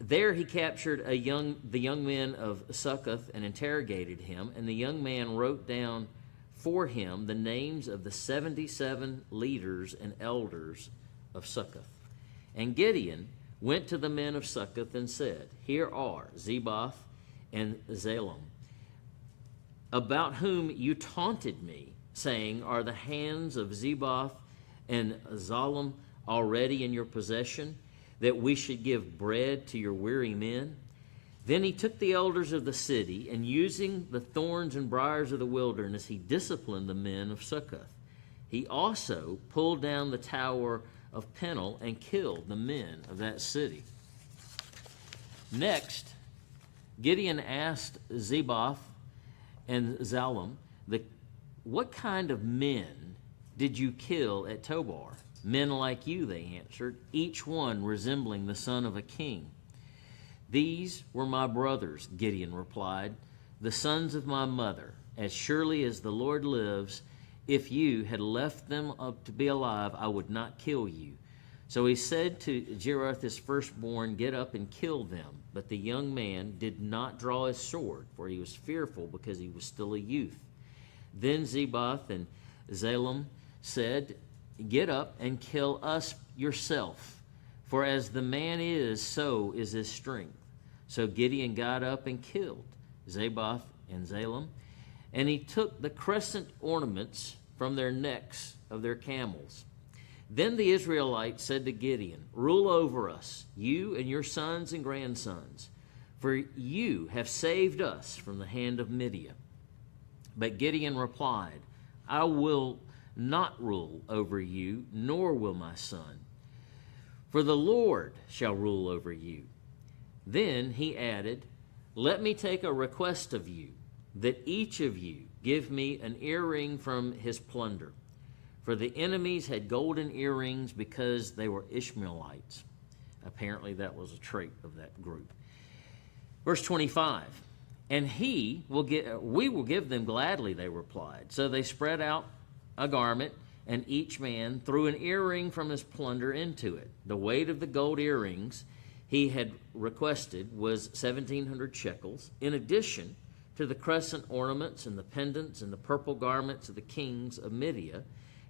There he captured the young men of Succoth and interrogated him, and the young man wrote down for him the names of the 77 leaders and elders of Succoth. And Gideon went to the men of Succoth and said, here are Zeboth and Zalem, about whom you taunted me, saying, are the hands of Zeboth and Zalem already in your possession, that we should give bread to your weary men? Then he took the elders of the city, and using the thorns and briars of the wilderness, he disciplined the men of Succoth. He also pulled down the tower of Penuel and killed the men of that city. Next, Gideon asked Zeboth and Zalem, what kind of men did you kill at Tobar? Men like you, they answered, each one resembling the son of a king. These were my brothers, Gideon replied, the sons of my mother. As surely as the Lord lives, if you had left them up to be alive, I would not kill you. So he said to Jeroth his firstborn, get up and kill them. But the young man did not draw his sword, for he was fearful because he was still a youth. Then Zeboth and Zalem said, get up and kill us yourself. For as the man is, so is his strength. So Gideon got up and killed Zeboth and Zalem, and he took the crescent ornaments from their necks of their camels. Then the Israelites said to Gideon, rule over us, you and your sons and grandsons, for you have saved us from the hand of Midian. But Gideon replied, I will not rule over you, nor will my son, for the Lord shall rule over you. Then he added, let me take a request of you, that each of you give me an earring from his plunder. For the enemies had golden earrings because they were Ishmaelites. Apparently that was a trait of that group. Verse 25, and we will give them gladly, they replied. So they spread out a garment, and each man threw an earring from his plunder into it. The weight of the gold earrings he had requested was 1,700 shekels, in addition to the crescent ornaments and the pendants and the purple garments of the kings of Midian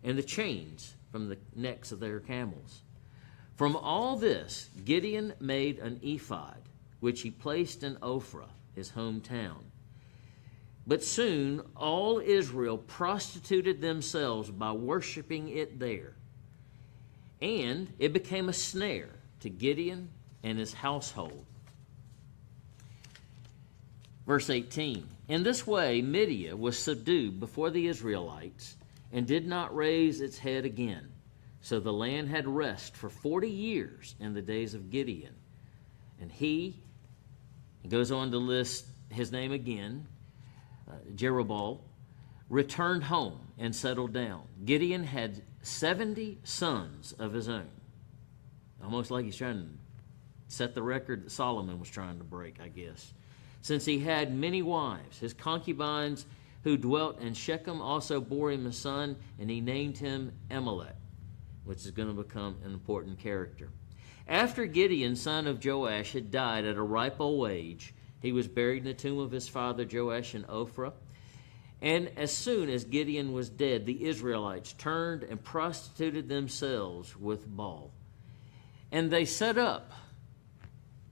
and the chains from the necks of their camels. From all this, Gideon made an ephod, which he placed in Ophrah, his hometown. But soon all Israel prostituted themselves by worshiping it there. And it became a snare to Gideon and his household. Verse 18, in this way Midian was subdued before the Israelites and did not raise its head again. So the land had rest for 40 years in the days of Gideon. And he goes on to list his name again, Jerubbaal, returned home and settled down. Gideon had 70 sons of his own. Almost like he's trying to set the record that Solomon was trying to break, I guess. Since he had many wives, his concubines who dwelt in Shechem also bore him a son, and he named him Amalek. which is going to become an important character. After Gideon, son of Joash, had died at a ripe old age, he was buried in the tomb of his father Joash in Ophrah. And as soon as Gideon was dead, the Israelites turned and prostituted themselves with Baal. And they set up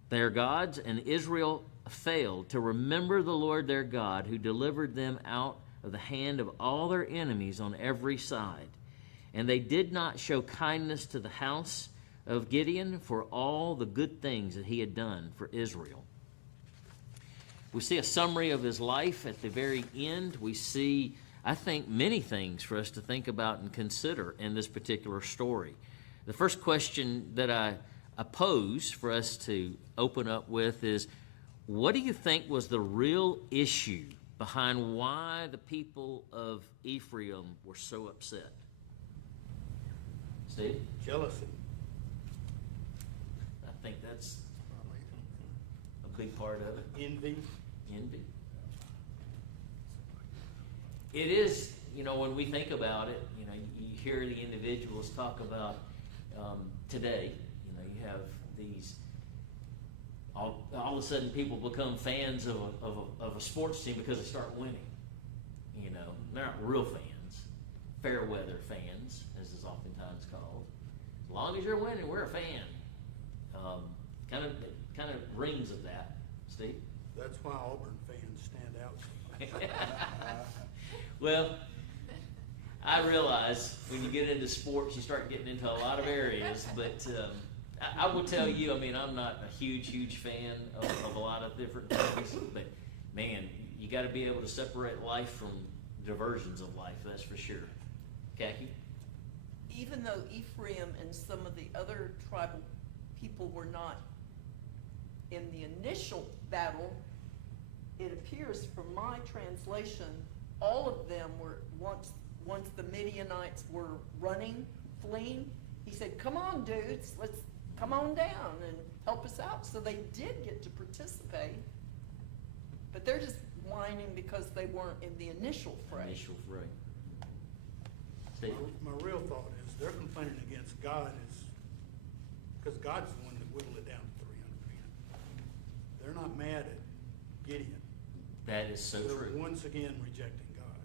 their gods, and Israel failed to remember the Lord their God, who delivered them out of the hand of all their enemies on every side. And they did not show kindness to the house of Gideon for all the good things that he had done for Israel. We see a summary of his life at the very end. We see, I think, many things for us to think about and consider in this particular story. The first question that I pose for us to open up with is, what do you think was the real issue behind why the people of Ephraim were so upset? Steve? Jealousy. I think that's a big part of it. Envy. Envy. It is, when we think about it, you hear the individuals talk about today, you have these, all of a sudden people become fans of a sports team because they start winning. They're not real fans, fair weather fans, as is oftentimes called. As long as you're winning, we're a fan. Kind of rings of that, Steve. That's why Auburn fans stand out so much. Well, I realize when you get into sports, you start getting into a lot of areas, but I will tell you, I'm not a huge fan of a lot of different things, but man, you got to be able to separate life from diversions of life, that's for sure. Khaki? Even though Ephraim and some of the other tribal people were not in the initial battle, it appears from my translation, all of them were, once the Midianites were running, fleeing, he said, come on, dudes, let's come on down and help us out. So they did get to participate, but they're just whining because they weren't in the initial fray. Initial fray. Steve? My real thought is they're complaining against God because God's the one that whittled it down to 300 men. They're not mad at Gideon. That is so They're true. once again rejecting God.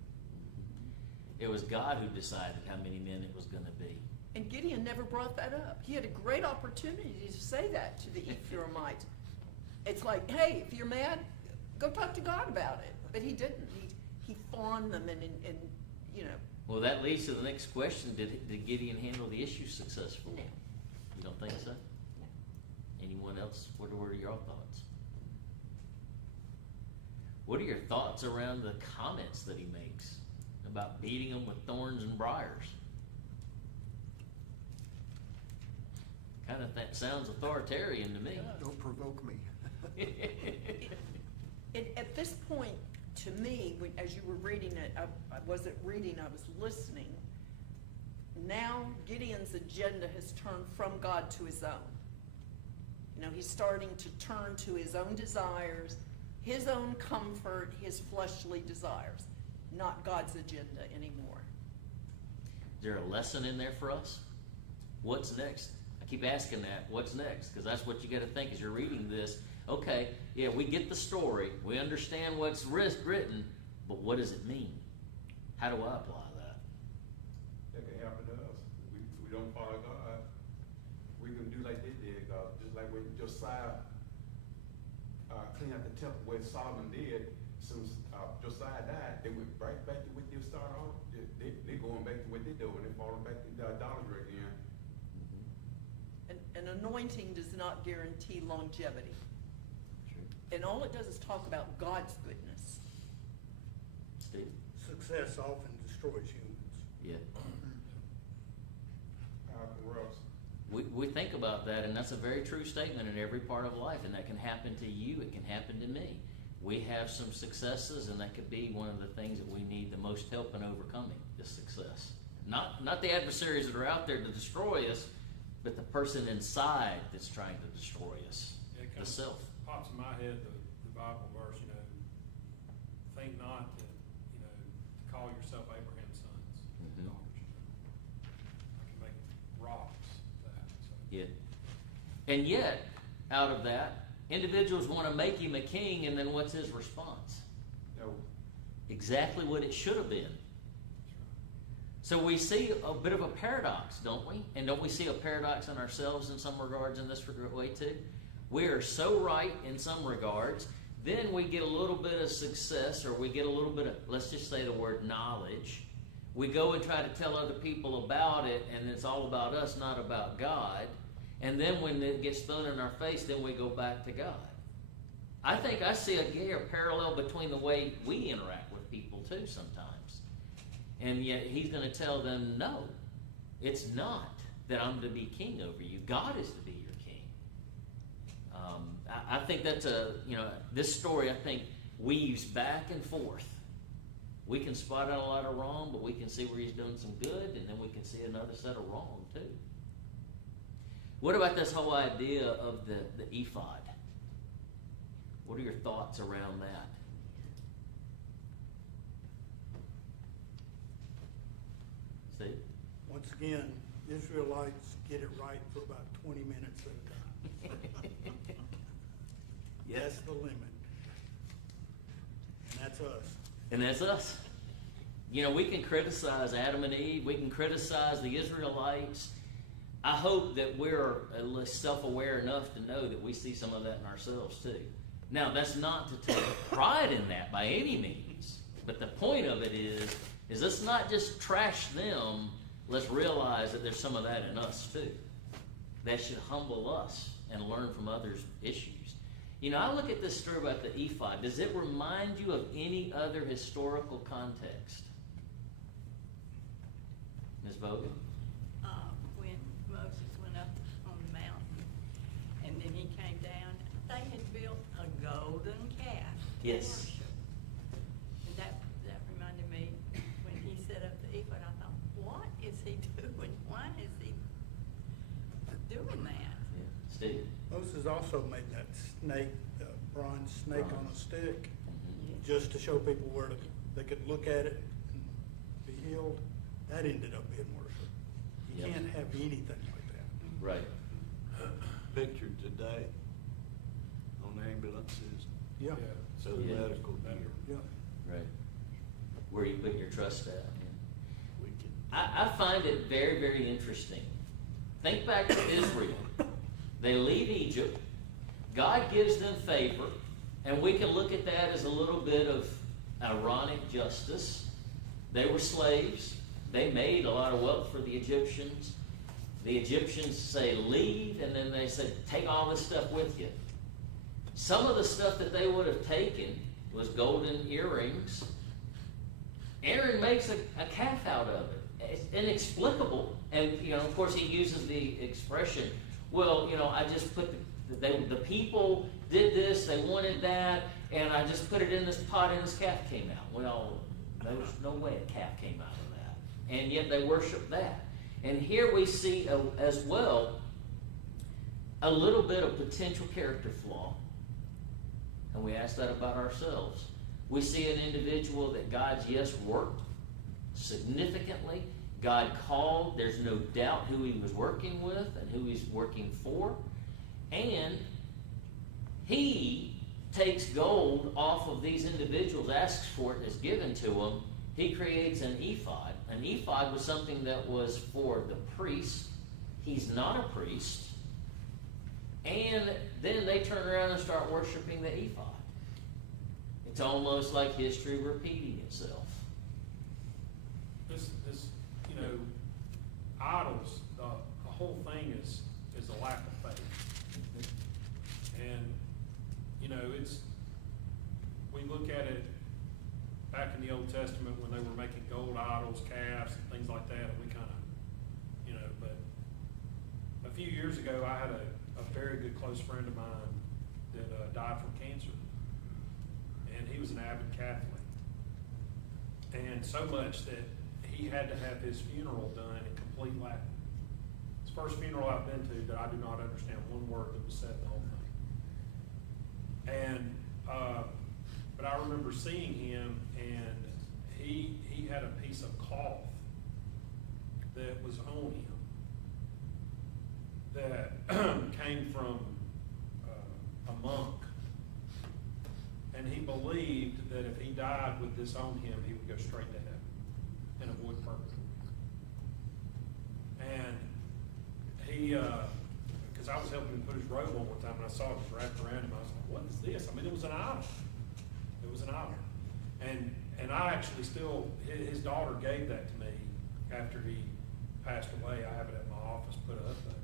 It was God who decided how many men it was going to be. And Gideon never brought that up. He had a great opportunity to say that to the Ephraimites. It's like, hey, if you're mad, go talk to God about it. But he didn't. He fawned them and Well, that leads to the next question. Did Gideon handle the issue successfully? No. You don't think so? No. Anyone else? What are your thoughts? What are your thoughts around the comments that he makes about beating them with thorns and briars? Kind of that sounds authoritarian to me. Don't provoke me. At this point, to me, as you were reading it, I wasn't reading, I was listening. Now Gideon's agenda has turned from God to his own. He's starting to turn to his own desires, his own comfort, his fleshly desires, not God's agenda anymore. Is there a lesson in there for us? What's next? I keep asking that. What's next? Because that's what you got to think as you're reading this. Okay, yeah, we get the story. We understand what's written, but what does it mean? How do I apply that? That can happen to us. We don't follow God. We can do like they did, just like when Josiah cleaned out the temple, where Solomon did. Since Josiah died, they went right back to what they started off. They going back to what they doing. They falling back to idolatry again. An anointing does not guarantee longevity. True. And all it does is talk about God's goodness. Steve? Success often destroys humans. Yeah. Power corrupts. We think about that, and that's a very true statement in every part of life, and that can happen to you, it can happen to me. We have some successes, and that could be one of the things that we need the most help in overcoming, this success. Not the adversaries that are out there to destroy us, but the person inside that's trying to destroy us, It the comes, self. pops in my head the Bible verse, think not to, to call yourself Abraham's sons, Mhm. daughters. I can make it Yeah. And yet, out of that, individuals want to make him a king, and then what's his response? No. Exactly what it should have been. So we see a bit of a paradox, don't we? And don't we see a paradox in ourselves in some regards in this way too? We are so right in some regards, then we get a little bit of success, or we get a little bit of, let's just say the word knowledge. We go and try to tell other people about it, and it's all about us, not about God. And then when it gets thrown in our face, then we go back to God. I think I see a parallel between the way we interact with people too sometimes. And yet he's going to tell them, no, it's not that I'm to be king over you. God is to be your king. I think that's this story I think weaves back and forth. We can spot out a lot of wrong, but we can see where he's doing some good, and then we can see another set of wrong too. What about this whole idea of the ephod? What are your thoughts around that? Steve? Once again, Israelites get it right for about 20 minutes at a time. That's the limit. And that's us. And that's us. You know, we can criticize Adam and Eve. We can criticize the Israelites. I hope that we're at least self-aware enough to know that we see some of that in ourselves too. Now, that's not to take pride in that by any means. But the point of it is let's not just trash them. Let's realize that there's some of that in us too. That should humble us and learn from others' issues. You know, I look at this story about the ephod. Does it remind you of any other historical context? Ms. Bogan? When Moses went up on the mountain, and then he came down, they had built a golden calf. to Yes. worship. And that reminded me, when he set up the ephod, I thought, what is he doing? Why is he doing that? Yeah. Steve? Moses also made that snake, the bronze snake on a stick, Mhm. just to show people where they could look at it and be healed. That ended up being worship. You Yep. can't have anything like that. Right. Pictured today on ambulances, Yeah, so the Yeah. medical gear, yeah. Right. Where you put your trust at. we can. I find it very, very interesting. Think back to Israel. They leave Egypt. God gives them favor, and we can look at that as a little bit of ironic justice. They were slaves. They made a lot of wealth for the Egyptians. The Egyptians say, leave, and then they say, take all this stuff with you. Some of the stuff that they would have taken was golden earrings. Aaron makes a calf out of it. It's inexplicable. And, of course, he uses the expression, well, I just put the people did this, they wanted that, and I just put it in this pot and this calf came out. Well, there's no way a calf came out of that. And yet they worship that. And here we see as well a little bit of potential character flaw. And we ask that about ourselves. We see an individual that God's, yes, worked significantly. God called. There's no doubt who he was working with and who he's working for. And he takes gold off of these individuals, asks for it, and is given to him. He creates an ephod. An ephod was something that was for the priest. He's not a priest. And then they turn around and start worshiping the ephod. It's almost like history repeating itself. This, idols, the whole thing is a lack of faith. And, we look at it back in the Old Testament when they were making gold idols, calves, and things like that, and we kind of, but a few years ago, I had a very good close friend of mine that died from cancer. And he was an avid Catholic. And so much that he had to have his funeral done in complete Latin. It's the first funeral I've been to that I do not understand one word that was said in the whole thing. And, but I remember seeing him, and he had a piece of cloth that was on him that came from a monk, and he believed that if he died with this on him, he would go straight to heaven and avoid purgatory. And he, because I was helping him put his robe on one time, and I saw it was wrapped around him. I was like, "What is this?" I mean, it was an idol. It was an idol. And I actually still, his daughter gave that to me after he passed away. I have it at my office put up. But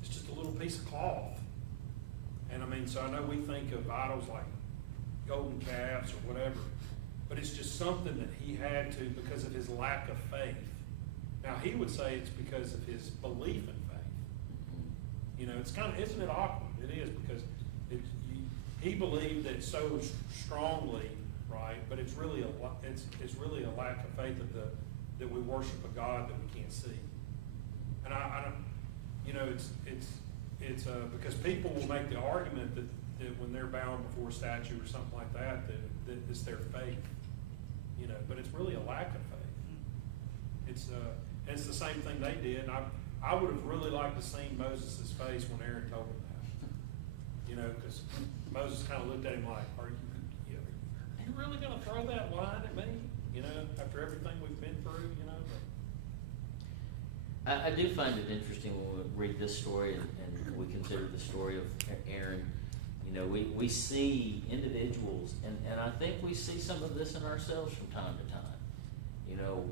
it's just a little piece of cloth. And I mean, so I know we think of idols like golden calves or whatever, but it's just something that he had to because of his lack of faith. Now, he would say it's because of his belief in faith. You know, it's kind of, isn't it awkward? It is, because he believed it so strongly, right? But it's really it's really a lack of faith that we worship a God that we can't see. And I don't, you know, it's because people will make the argument that when they're bowing before a statue or something like that it's their faith, you know. But it's really a lack of faith. It's the same thing they did. And I would have really liked to seen Moses' face when Aaron told him that, you know, because Moses kind of looked at him like, "Are you really going to throw that line at me? You know, after everything we've been through, you know." I do find it interesting when we read this story and we consider the story of Aaron. You know, we see individuals, and I think we see some of this in ourselves from time to time. You know,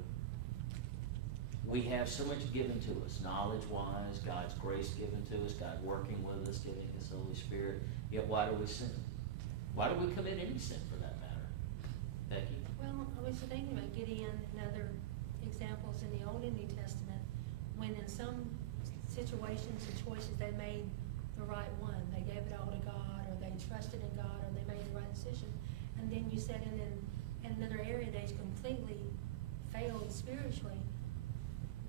we have so much given to us, knowledge-wise, God's grace given to us, God working with us, giving His Holy Spirit. Yet why do we sin? Why do we commit any sin for that matter? Becky? Well, I was thinking about Gideon and other examples in the Old and New Testament, when in some situations and choices they made the right one. They gave it all to God, or they trusted in God, or they made the right decision. And then you said in another area they completely failed spiritually.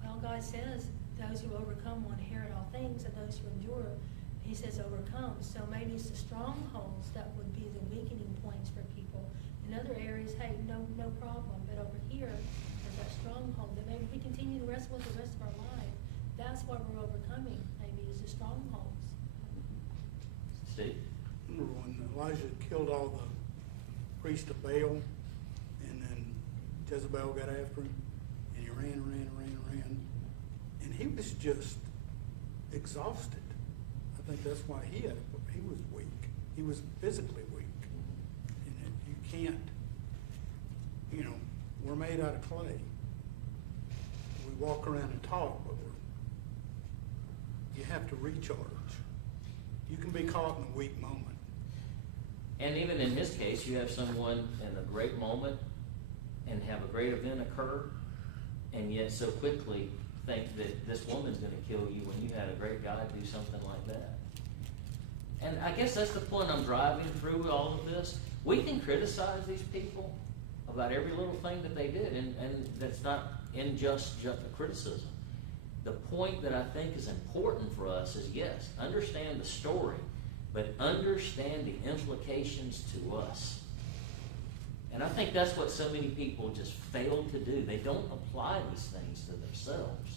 Well, God says those who overcome will inherit all things, and those who endure, He says, overcome. So maybe it's the strongholds that would be the weakening points for people. In other areas, hey, no problem. But over here, there's that stronghold that maybe we continue to wrestle with the rest of our life. That's what we're overcoming, maybe, is the strongholds. Steve? Remember when Elijah killed all the priests of Baal, and then Jezebel got after him, and he ran, and he was just exhausted. I think that's why he was weak. He was physically weak. And you can't, you know, we're made out of clay. We walk around and talk, but you have to recharge. You can be caught in a weak moment. And even in his case, you have someone in a great moment and have a great event occur, and yet so quickly think that this woman's going to kill you when you had a great guy do something like that. And I guess that's the point I'm driving through all of this. We can criticize these people about every little thing that they did, and that's not unjust criticism. The point that I think is important for us is, yes, understand the story, but understand the implications to us. And I think that's what so many people just fail to do. They don't apply these things to themselves.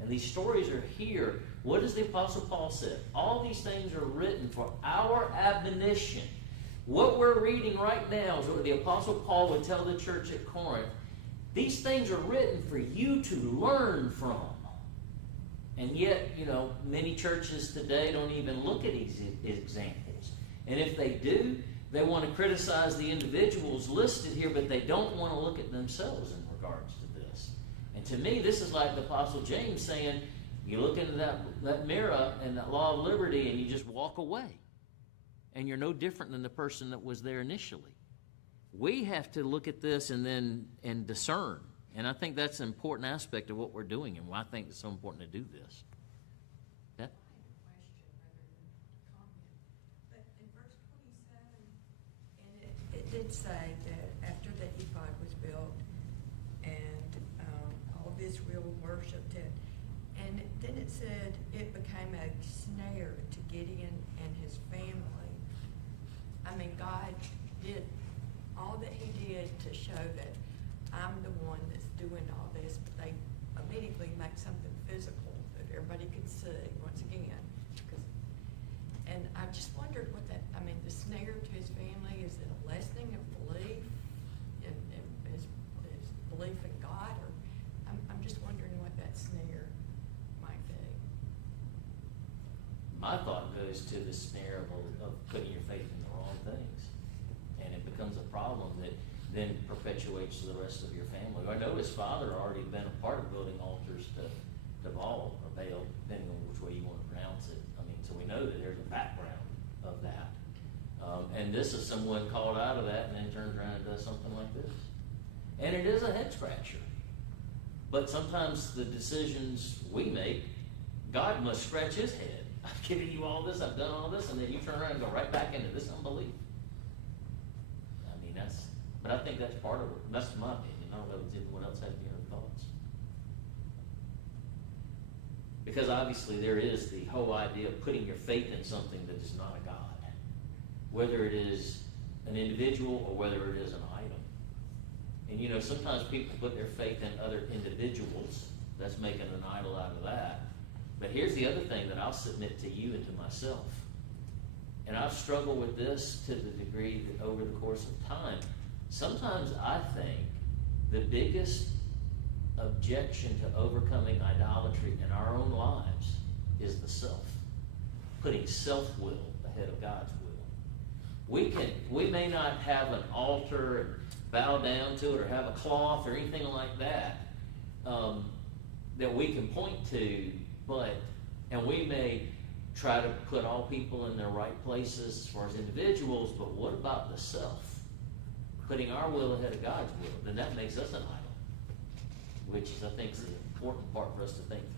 And these stories are here. What does the Apostle Paul say? All these things are written for our admonition. What we're reading right now is what the Apostle Paul would tell the church at Corinth. These things are written for you to learn from. And yet, you know, many churches today don't even look at these examples. And if they do, they want to criticize the individuals listed here, but they don't want to look at themselves in regards to this. And to me, this is like the Apostle James saying, you look into that mirror and that law of liberty and you just walk away. And you're no different than the person that was there initially. We have to look at this and discern. And I think that's an important aspect of what we're doing and why I think it's so important to do this. Beth? But in verse 27, and it did say that after the ephod was built and all of Israel worshipped it, and then it said it became a snare to Gideon and his family. I mean, God did all that He did to show that I'm the one that's doing all this, but they immediately make something physical that everybody could see once again. my thought goes to the snare of putting your faith in the wrong things. And it becomes a problem that then perpetuates to the rest of your family. I know his father already been a part of building altars to Baal or Baal, depending on which way you want to pronounce it. I mean, so we know that there's a background of that. And this is someone called out of that and then turns around and does something like this. And it is a head scratcher. But sometimes the decisions we make, God must scratch his head. I've given you all this, I've done all this, and then you turn around and go right back into this unbelief. I mean, but I think that's part of it. That's my opinion. I don't know if anyone else has any other thoughts. Because obviously there is the whole idea of putting your faith in something that is not a God. Whether it is an individual or whether it is an item. And you know, sometimes people put their faith in other individuals. That's making an idol out of that. But here's the other thing that I'll submit to you and to myself. And I've struggled with this to the degree that over the course of time, sometimes I think the biggest objection to overcoming idolatry in our own lives is the self. Putting self-will ahead of God's will. We may not have an altar and bow down to it or have a cloth or anything like that that we can point to, and we may try to put all people in their right places as far as individuals, but what about the self? Putting our will ahead of God's will, then that makes us an idol, which is, I think, is an important part for us to think through.